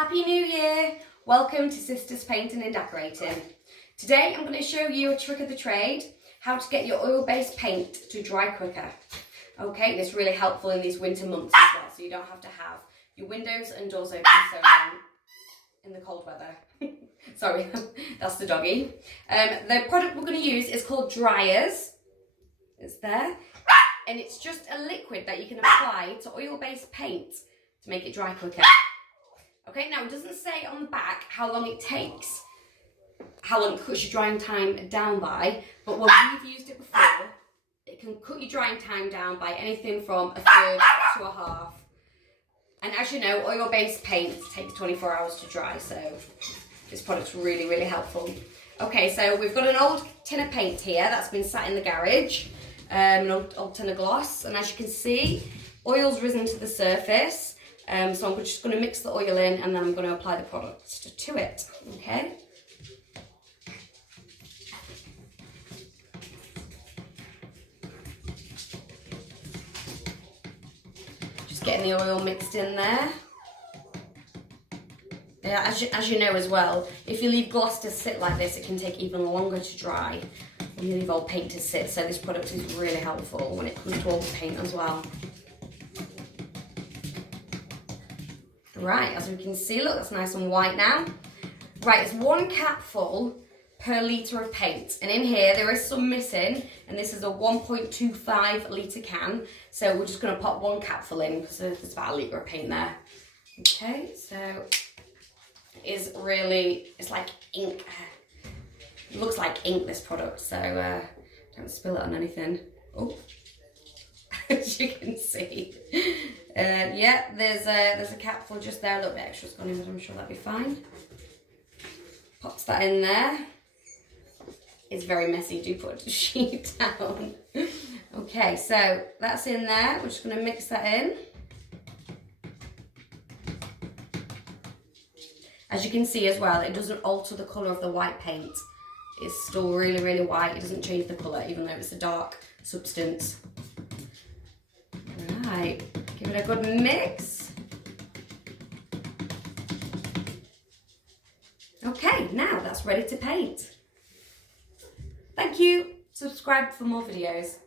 Happy New Year! Welcome to Sisters Painting and Decorating. Today I'm going to show you a trick of the trade, how to get your oil-based paint to dry quicker. Okay, and it's really helpful in these winter months as well, so you don't have to have your windows and doors open so long in the cold weather. Sorry, that's the doggy. The product we're going to use is called Dryers. It's there. And it's just a liquid that you can apply to oil-based paint to make it dry quicker. Okay, now it doesn't say on the back how long it takes, how long it cuts your drying time down by, but when we've used it before, it can cut your drying time down by anything from a third to a half. And as you know, oil-based paint takes 24 hours to dry, so this product's really, really helpful. Okay, so we've got an old tin of paint here that's been sat in the garage, an old tin of gloss, and as you can see, oil's risen to the surface. So I'm just going to mix the oil in and then I'm going to apply the product to it, okay? Just getting the oil mixed in there. Yeah, as you know as well, if you leave gloss to sit like this, it can take even longer to dry when you leave old paint to sit, so this product is really helpful when it comes to old paint as well. Right, as we can see, look, that's nice and white now. Right, it's 1 capful per litre of paint. And in here, there is some missing, and this is a 1.25 litre can. So we're just gonna pop 1 capful in, because there's about a litre of paint there. Okay, so it is really, it's like ink. It looks like ink, this product, so don't spill it on anything. Oh. As you can see. Yeah, there's a capful just there, a little bit extra's gone in, but I'm sure that'll be fine. Pops that in there. It's very messy, do put the sheet down. Okay, so that's in there. We're just going to mix that in. As you can see as well, it doesn't alter the colour of the white paint. It's still really, really white. It doesn't change the colour, even though it's a dark substance. Right, give it a good mix. Okay, now that's ready to paint. Thank you. Subscribe for more videos.